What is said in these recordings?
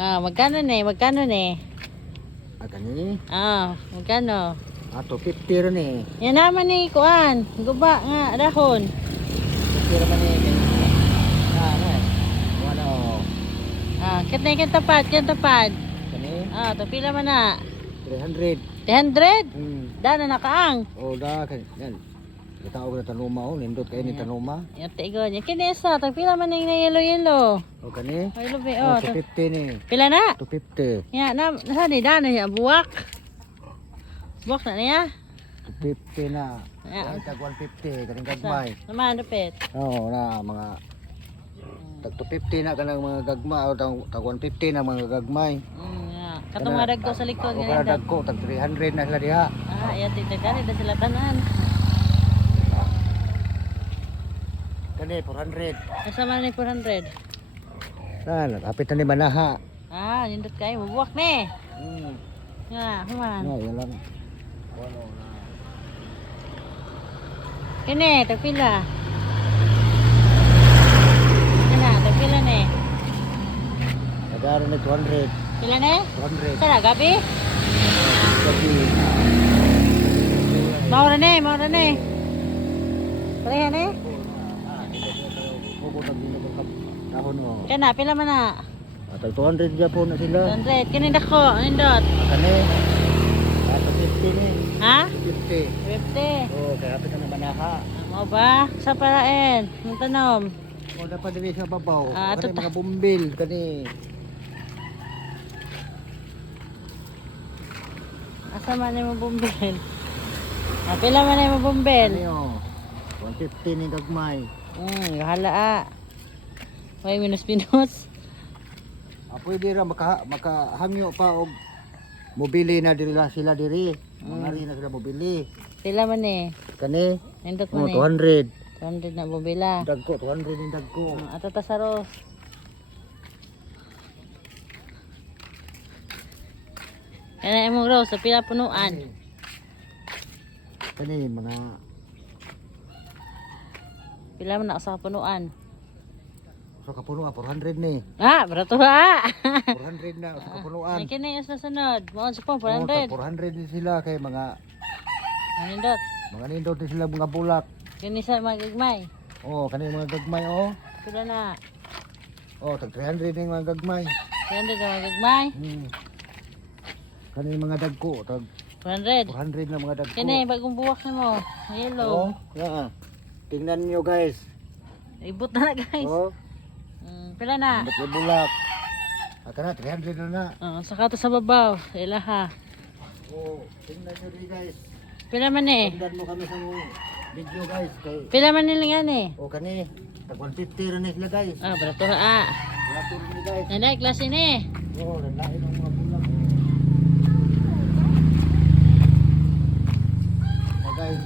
Magkano ne? Magkano ne? Kani? Magkano? 250 rin eh. Yan naman ni kuan. Guba nga dahon. 250 rin eh. Ano? Kitna tapad, tapad. Kani? To pila man na? 300. 300? Dana nakaang. Da kan yan. Gitawag na tanuma nindot kay ni tanuma. Yan tigon. Yan kinesa, tag pila man ning yellow. Kani? Ay lubi 250 ni. Pila na? 250. Ya, nasa ni dana ya buwak. Buwak na niya? 250 na. Ya. Tag 150 kaning gagmay. Naman dapit. Na mga tag 250 na kanang mga gagma o tag 150 na mga gagmay. Katong mga dagko sa likod nga nga dagko tag 300 na sila diha. Iya titagani da sila tanan. Kani 400. Asa man ni 400? Kapit na ni manaha. Nindot kay buwak ni. Nga, human. Yan lang. Ano na. Kini, tagpila. Kana, tagpila ni. Nagaro ni 200. Pila ni? 200. Sana gabi? Gabi. Maura ni. Pareha ni? Huwag na dahon mo. Kana, pila man na? Tag 200 dyan po na sila. 200. Kini dako, nindot. Kani. 250 ni. 50. 50. Kaya kapit na ni manaha. Mo ba? Sa paraen, ng tanom. Dapat dili sa babaw. Ito Kani mga bumbil. Kani. Asa man ni mo bumbil? Pila man ni mo bumbil? Kani o. 150 ni gagmay. Hala May minus. Pwede ra makahangyo pa og mobili na diri sila diri. Mangari na sila mobili. Pila man ni? Kani. Nindot man ni? 200. 200 na bubila. Dagko 200 ni dagko. Ato ta sa Ros. Kana imong Ros, sa pila punuan? Kani mga Pila man na sa punuan? sa kapunuan 400 ni. Barato ha. 400 na sa kapunuan. Ay kini sa sunod. Mo sa pong 400 400. din sila kay mga Nindot. nindot din sila mga bulak. Kini sa magigmay. Kani mga gagmay Pila na? tag 300 ning mga gagmay. 200 na magigmay. Kani mga dagko tag 400. 400 na mga dagko. Kini bagong buwak na mo. Yellow. Tingnan niyo guys. Ibot na guys. Pila na? Ba't may bulak? Kana 300 na na. Saka to sa babaw. Ilaha. Tingnan niyo di guys. Pila man eh? Tingnan mo kami sa video guys. Pila man nila nga eh? Kani tag 150 rin sila guys. Barato na Wala to rin guys. Nanay, klase ni. Lalain ang mga bulak. Guys.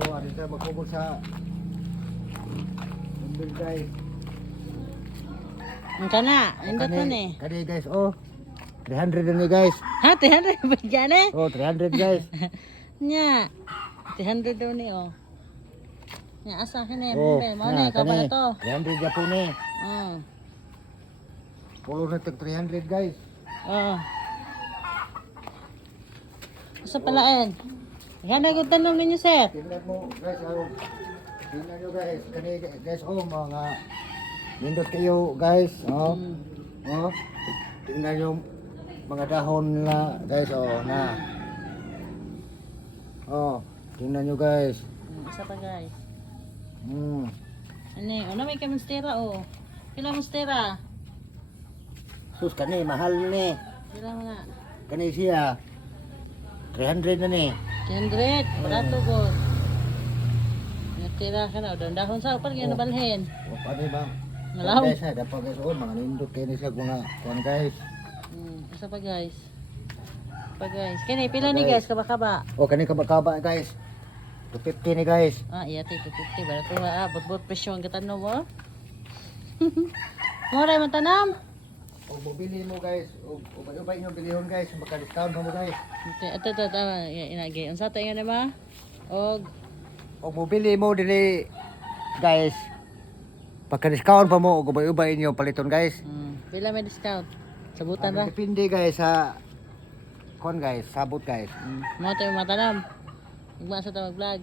Ano tayo magkubol sa bumbil guys. Ang kana, indot man eh. Kani guys, 300 na ni guys. 300 ba dyan eh? 300 guys. Nya. 300 daw ni Nya, asa ka ni? Mau na, ni, kabala to. 300 dyan po ni. Oo. Pulo na tag 300 guys. Asa palain? Yan na yung tanong ninyo, sir. Tingnan mo guys, tingnan nyo guys. Kani guys, mga nindot kayo guys. Tingnan nyo mga dahon na guys, na. Tingnan nyo guys. Asa pa guys? Ano may kamonstera Pila monstera? Sus kani mahal ni. Pila mo na? Kani siya 300 na ni. 100, barato ko. Natira ka na, dahon sa upal kaya nabalhin. Paano ba? Malaw. Guys, dapat guys, mga nindot kayo sila mga kuhan guys. Asa pa guys? Kini, pila ni guys, kaba-kaba? Kani kabakaba guys. 250 ni guys. Iya, 250, barato ha. Bot-bot presyo ang katanaw mo. Mura yung tanam? Bumili mo guys. Ubay nyo bilihon guys. Maka-discount mo guys. Ito, inagay. Ang sa tayo nga naman? Bumili mo dili guys. Pagka-discount pa mo, ubay-ubay inyo paliton guys. Pila may discount? Sabutan ra. Depende guys sa guys, sabot guys. Mo tayo matalam. Igma sa ta mag-vlog.